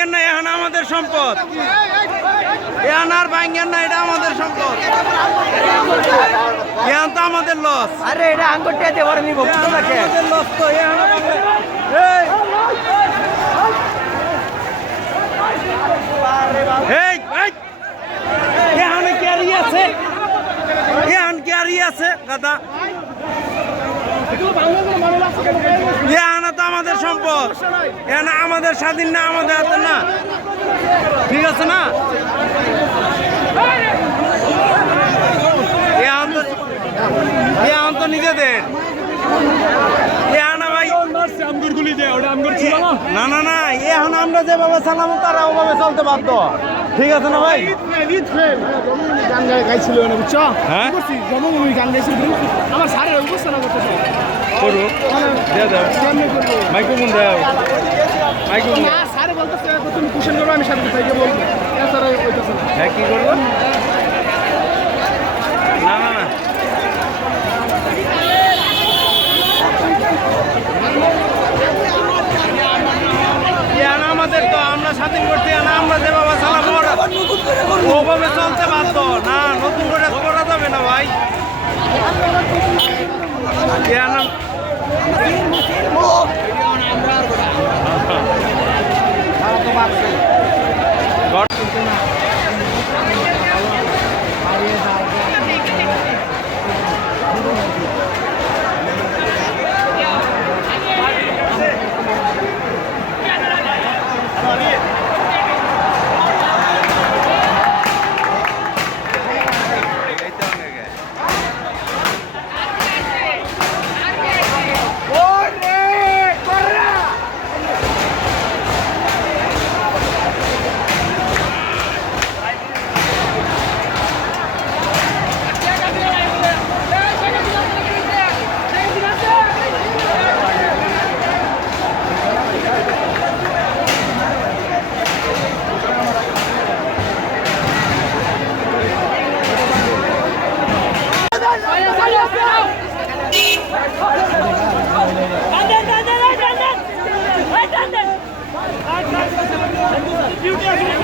ভাঙ্গেন না, এখন আমাদের সম্পদ। এখন আর ভাঙ্গেন না, এটা আমাদের সম্পদ। এখন তো আমাদের লস। আরে এটা আঙ্গুরটা দিয়ে ভরে নিব আমাদের লস তো এখানে ক্যারি আছে, এখন ক্যারি আছে দাদা। এখানে তো আমাদের সম্পদ, এখানে আমাদের স্বাধীন না, আমাদের হাতে না, ঠিক আছে না? এখন তো নিজেদের ভাই না না না, এখন আমরা যেভাবে চালাবো তারা ওভাবে চলতে বাধ্য, ঠিক আছে না ভাই? গান গাইছিল বুঝছো? হ্যাঁ গান গাইছিল আমার সারের অবস্থা না করতেছে করুক, দিয়ে দাও মাইক্রোফোন দাও, মাইক্রোফোন। না সারে বলতেছে তুমি কুশন করবো, আমি সাথে থেকে বলবো। হ্যাঁ কি করবো? না না না আমাদের তো আমরা স্বাধীন করতে না, আমরা যেভাবে চালাবো ওভাবে চলতে বাধ্য না, নতুন করে করা যাবে না ভাই। Beauty